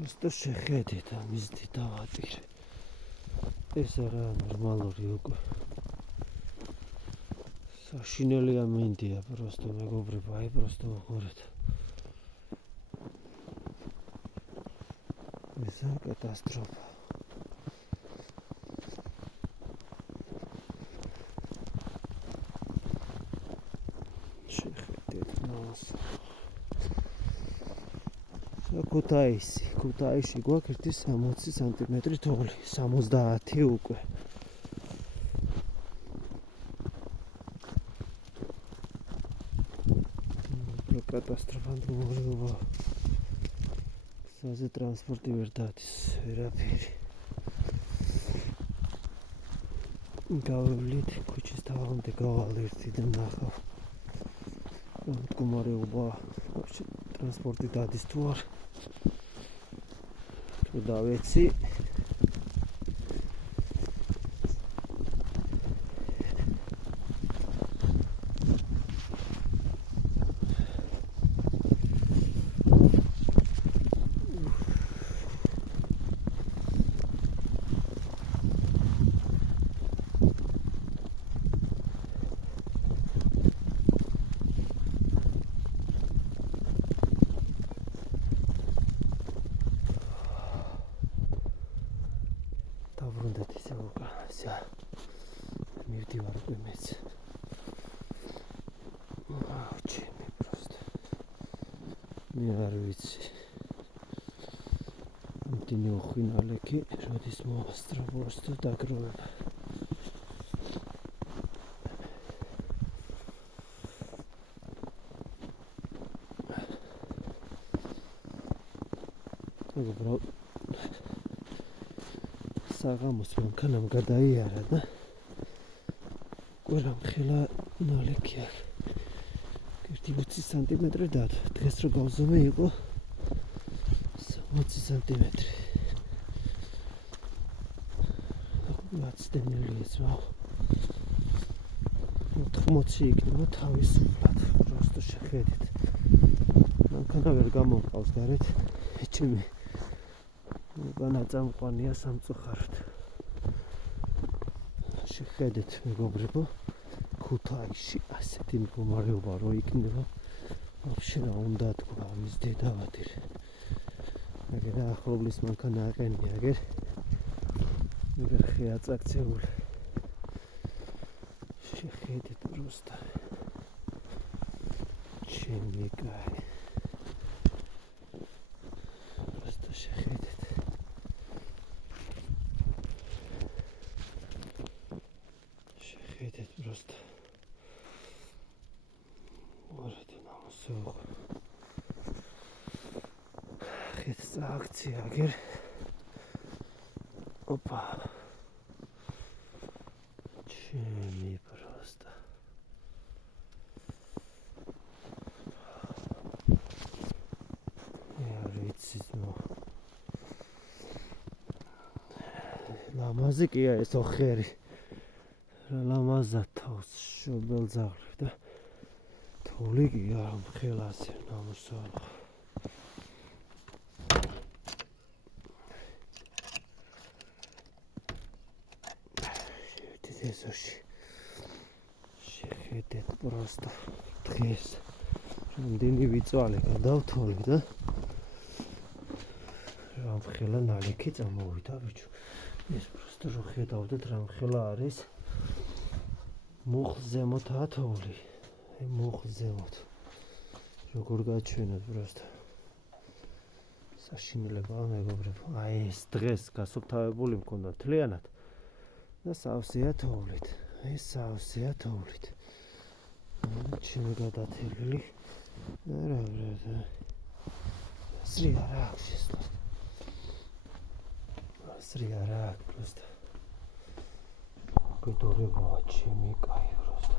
Просто შეხედეთ ამის დავატირე. ეს არა ნორმალური უკვე. საშინელი ამინდია просто მეგობრებო, აი просто უყურეთ. ეს კატასტროფა. შეხედეთ მას. ქუთაისში გვაქვს 60 სანტიმეტრი თოვლი, 70 უკვე. კატასტროფა მდგომარეობა. გზაზე ტრანსპორტი ვერ დადის, ვერაფერი. გავევლით ქუჩის თავამდე გავალერთი და ნახავ. მდგომარეობა ტრანსპორტი დადის თუ არ. თუ დავეცი დაბრუნდეთ ისე უკანასა. მივდივარ უკვე მეც. ჩემი просто. მე არ ვიცი. მდინე უხინალეკი, როდის მოასწრო просто დაგროვება. უბრალოდ საღამოს მანქანამ გადაიარა და ყველა მხელა ნალექია. 20 სანტიმეტრი დად. დღეს რო გავზომე იყო 60 სანტიმეტრი. მაცდენელი ეს მა. 80 იქნება თავისუფლად. просто შეხედეთ. მანქანა ვერ გამოვყავს გარეთ. ეჩემი განაწამყვანია სამწუხაროდ. შეხედეთ მეგობრებო, ქუთაისში ასეთი მდგომარეობა რო იქნება, вообще რა უნდა თქვა ამის დედავატირე. აგერ ახლობლის მანქანა აყენია, აგერ ხეა წაქცეული. შეხედეთ просто. ჩემი კაი. просто შეხედეთ. Შეხედეთ просто. ვარდი ნამოსო. ხეთ აქცია აგერ. ოპა. ჩემი просто. ლამაზი კია ეს ოხერი. ლამაზად თავს შობელ ძაღლი და თოვლი კი არ მხელასე ნამოსალა. ესოში შეხედეთ просто დღეს რამდენი ვიწვალე გადავთვალე და რამხელა ნალექი წამოვიდა ბიჭო. ეს просто რო ხედავდეთ რამხელა არის მუხზემოთაა თოვლი. მუხზემოთ როგორ გაჩვენოთ просто საშინელებაა მეგობრებო. აი ეს დღეს გასუფთავებული მქონდა მთლიანად და სავსეა თოვლით. ეს სავსეა თოვლით. ჩემი გადათელილი არა სრი არა აქვს. სრი არა აქვს просто. გეტორებაა ჩემი კაი просто.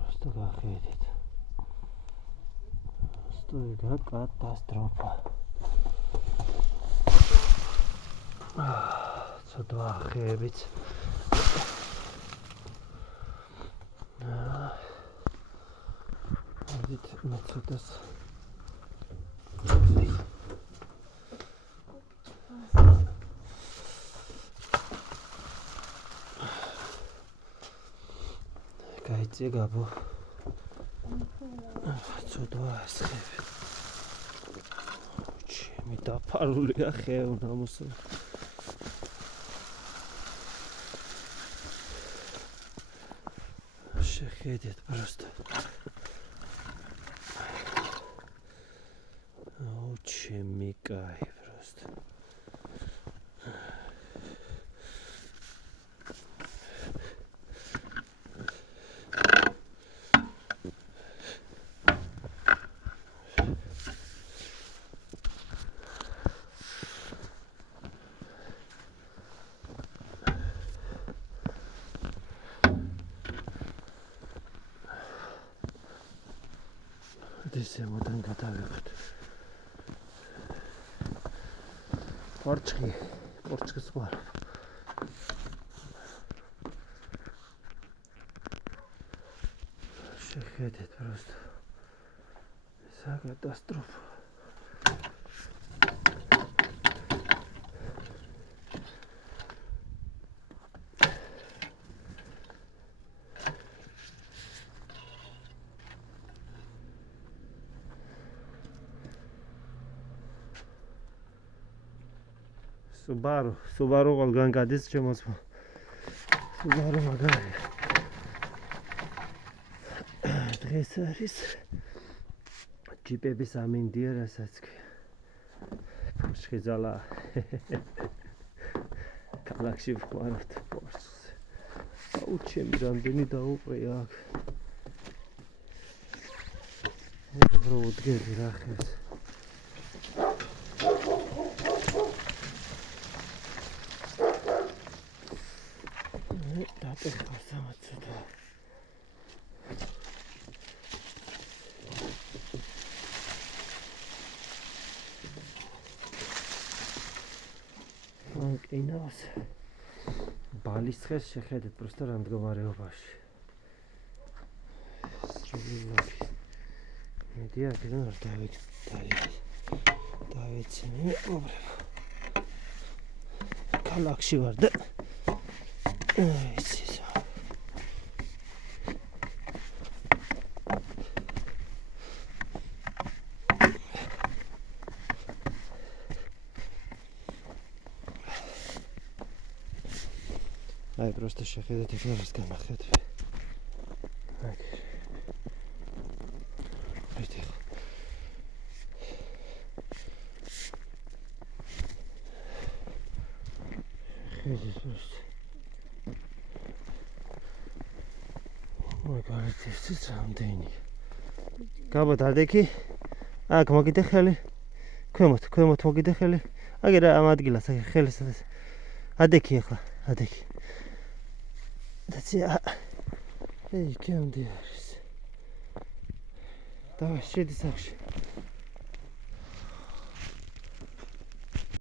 просто გახედეთ. სტოიდა კატასტროფა. ცოტა ახეებით. მოდით მეცოდას გაიწე გაბო ცოტა ასხები ჩემი დაფარულია ხეუნა მოსა შეხედეთ просто ჩემი კაი просто ზემოდან გადავიღოთ პორჩქის ვარ შეხედეთ просто საკატასტროფა Subaru ყველგან გადის ჩემოს Subaru მაგარი დღეს არის ჯიპების ამინდია რასაც Porsche ზალა ქალაქში ვხმარობთ Porsche აუ ჩემი რამდენი დაუყრე აქ რო უდგები რა ხეს ინავს ბალის ხეს შეხედეთ просто რა მდგომარეობაში სრულიად მედი აქედან არ დავიცი მეგობრებო ქალაქში ვარ და აი просто შეხედეთ იქ რას განახეთ. აი. ერთი. შეხედეთ просто. მაგარი ის რამდენი. გაბო დადექი. აქ მოგიდე ხელი. ქვემოთ მოგიდე ხელი. აგერა ამ ადგილას ხელს ადექი ახლა, ადექი. That's it. Hey, come there. Давай, შედი სახში.